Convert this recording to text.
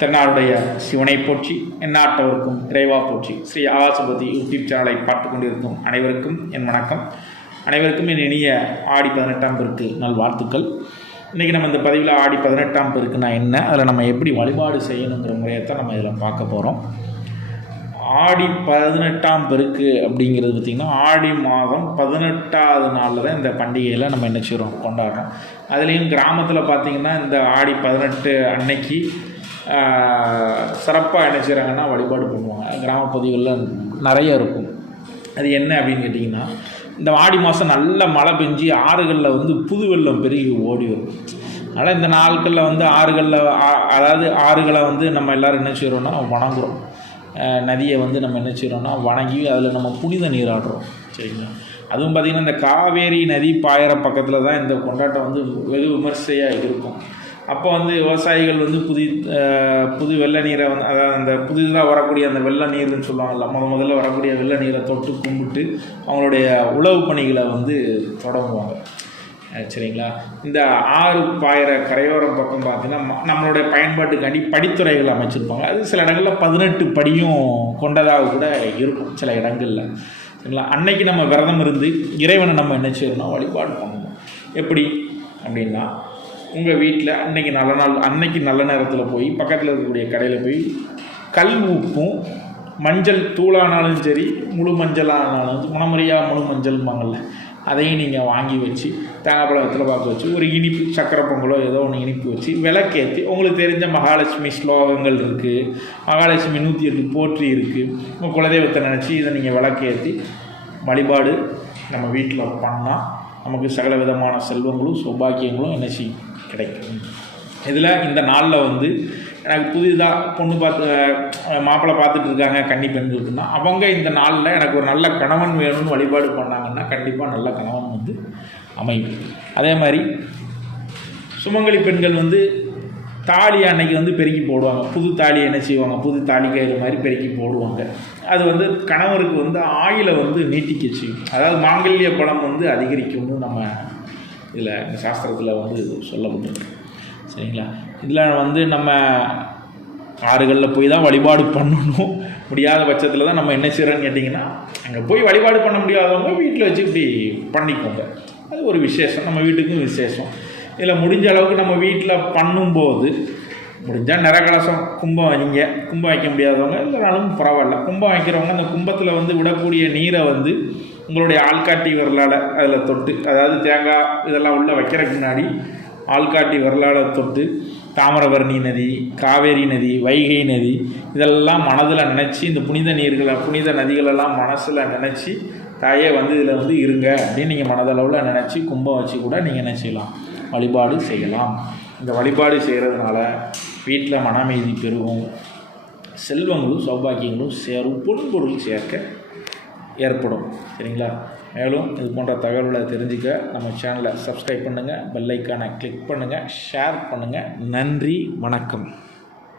தென்னாடுடைய சிவனை போற்றி எந்நாட்டவருக்கும் இறைவா போற்றி. ஸ்ரீ ஆகாசபதி யூடியூப் சேனலை பார்த்து கொண்டிருக்கும் அனைவருக்கும் என் வணக்கம். அனைவருக்கும் என் இனிய ஆடி பதினெட்டாம் பெருக்கு நல்வாழ்த்துக்கள். இன்றைக்கி நம்ம இந்த பதிவில் ஆடி பதினெட்டாம் பெருக்குன்னா என்ன அதில் நம்ம எப்படி வழிபாடு செய்யணுங்கிற முறையை தான் நம்ம இதில் பார்க்க போகிறோம் ஆடி பதினெட்டாம் பெருக்கு அப்படிங்கிறது பார்த்திங்கன்னா ஆடி மாதம் பதினெட்டாவது நாளில் தான் இந்த பண்டிகையில் நம்ம என்ன செய்கிறோம் கொண்டாடுறோம். அதுலேயும் கிராமத்தில் பார்த்திங்கன்னா இந்த ஆடி பதினெட்டு அன்னைக்கு சிறப்பாக என்ன செய்கிறாங்கன்னா வழிபாடு பண்ணுவாங்க. கிராமப்பகுதிகளில் நிறைய இருக்கும். அது என்ன அப்படின்னு கேட்டிங்கன்னா இந்த ஆடி மாதம் நல்ல மழை பெஞ்சு ஆறுகளில் வந்து புது வெள்ளம் பெருகி ஓடி வரும். அதனால் இந்த நாட்களில் வந்து ஆறுகளில் ஆ- அதாவது ஆறுகளை வந்து நம்ம எல்லோரும் என்ன செய்கிறோன்னா வணங்குறோம். நதியை வந்து நம்ம என்ன செய்கிறோன்னா வணங்கி அதில் நம்ம புனித நீராடுறோம் சரிங்களா? அதுவும் பார்த்திங்கன்னா இந்த காவேரி நதி பாயிற பக்கத்தில் தான் இந்த கொண்டாட்டம் வந்து வெகு விமர்சையாக இருக்கும். அப்போ வந்து விவசாயிகள் வந்து புதி புது வெள்ள நீரை வந்து அதாவது அந்த புதிதாக வரக்கூடிய அந்த வெள்ள நீர்னு சொல்லுவாங்கல்ல முத முதல்ல வரக்கூடிய வெள்ள நீரை தொட்டு கும்பிட்டு அவங்களுடைய உழவு பணிகளை வந்து தொடங்குவாங்க. சரிங்களா? இந்த ஆறு பாயிற கரையோரம் பக்கம் பார்த்தீங்கன்னா நம்மளுடைய பயன்பாட்டுக்காண்டி படித்துறைகள் அமைச்சிருப்பாங்க. அது சில இடங்களில் பதினெட்டு படியும் கொண்டதாக கூட இருக்கும் சில இடங்களில். சரிங்களா? அன்னைக்கு நம்ம விரதம் இருந்து இறைவனை நம்ம என்ன செய்யணும் வழிபாடு பண்ணணும். எப்படி அப்படின்னா உங்கள் வீட்டில் அன்னைக்கு நல்ல நாள் அன்னைக்கு நல்ல நேரத்தில் போய் பக்கத்தில் இருக்கக்கூடிய கடையில் போய் கல் உப்பும் மஞ்சள் தூளானாலும் சரி முழு மஞ்சளானாலும் முனமுறையாக முழு மஞ்சள்பாங்கல்ல அதையும் நீங்கள் வாங்கி வச்சு தேங்காய்பழத்தில் பார்க்க வச்சு ஒரு இனிப்பு சக்கரை பொங்கலோ ஏதோ ஒன்று இனிப்பு வச்சு விளக்கேற்றி உங்களுக்கு தெரிஞ்ச மகாலட்சுமி ஸ்லோகங்கள் இருக்குது மகாலட்சுமி நூற்றி எட்டு போற்றி இருக்குது உங்கள் குலதெய்வத்தை நினச்சி இதை நீங்கள் விளக்கேற்றி வழிபாடு நம்ம வீட்டில் பண்ணால் நமக்கு சகல விதமான செல்வங்களும் சௌபாக்கியங்களும் என்ன செய்யும்? கிடைக்கும். இதில் இந்த நாளில் வந்து எனக்கு புதிதாக பொண்ணு பார்த்து மாப்பிள்ளை பார்த்துட்டு இருக்காங்க கன்னி பெண்களுக்குன்னா அவங்க இந்த நாளில் எனக்கு ஒரு நல்ல கணவன் வேணும்னு வழிபாடு பண்ணாங்கன்னா கண்டிப்பாக நல்ல கணவன் வந்து அமையும். அதே மாதிரி சுமங்கலி பெண்கள் வந்து தாலி அன்னைக்கு வந்து பெருக்கி போடுவாங்க. புது தாலி என்ன செய்வாங்க? புது தாலி கயிறு மாதிரி பெருக்கி போடுவாங்க. அது வந்து கணவருக்கு வந்து ஆயிலை வந்து நீட்டிக்க செய்யும். அதாவது மாங்கல்ய பலம் வந்து அதிகரிக்கும்னு நம்ம இதில் இந்த சாஸ்திரத்தில் வந்து சொல்லப்பட்டிருக்கு சரிங்களா? இதில் வந்து நம்ம ஆறுகளில் போய் தான் வழிபாடு பண்ணணும். முடியாத பட்சத்தில் தான் நம்ம என்ன செய்கிறோன்னு கேட்டிங்கன்னா அங்கே போய் வழிபாடு பண்ண முடியாதவங்க வீட்டில் வச்சு இப்படி பண்ணிக்கோங்க. அது ஒரு விசேஷம். நம்ம வீட்டுக்கும் விசேஷம். இதில் முடிஞ்ச அளவுக்கு நம்ம வீட்டில் பண்ணும்போது முடிஞ்சால் நிறகலசம் கும்பம் வைங்க. கும்பம் வைக்க முடியாதவங்க இல்லைனாலும் பரவாயில்ல. கும்பம் வைக்கிறவங்க அந்த கும்பத்தில் வந்து விடக்கூடிய நீரை வந்து உங்களுடைய ஆள்காட்டி விரலால் அதில் தொட்டு அதாவது தேங்காய் இதெல்லாம் உள்ளே வைக்கிறதுக்கு முன்னாடி ஆள்காட்டி விரலால் தொட்டு தாமிரபரணி நதி காவேரி நதி வைகை நதி இதெல்லாம் மனதில் நினச்சி இந்த புனித நீர்களை புனித நதிகளெல்லாம் மனசில் நினச்சி தாயே வந்து இதில் வந்து இருங்க அப்படின்னு நீங்கள் மனதளவில் நினச்சி கும்பம் வச்சு கூட நீங்கள் என்ன செய்யலாம்? வழிபாடு செய்யலாம். இந்த வழிபாடு செய்கிறதுனால வீட்டில் மன அமைதி பெருகும் செல்வங்களும் சௌபாக்கியங்களும் சேரும் பொன்பொருள் சேர்க்க ஏற்படும். சரிங்களா? மேலும் இது போன்ற தகவல்களை தெரிஞ்சுக்க நம்ம சேனலை சப்ஸ்கிரைப் பண்ணுங்கள் பெல்லைக்கானை கிளிக் பண்ணுங்கள் ஷேர் பண்ணுங்கள் நன்றி வணக்கம்.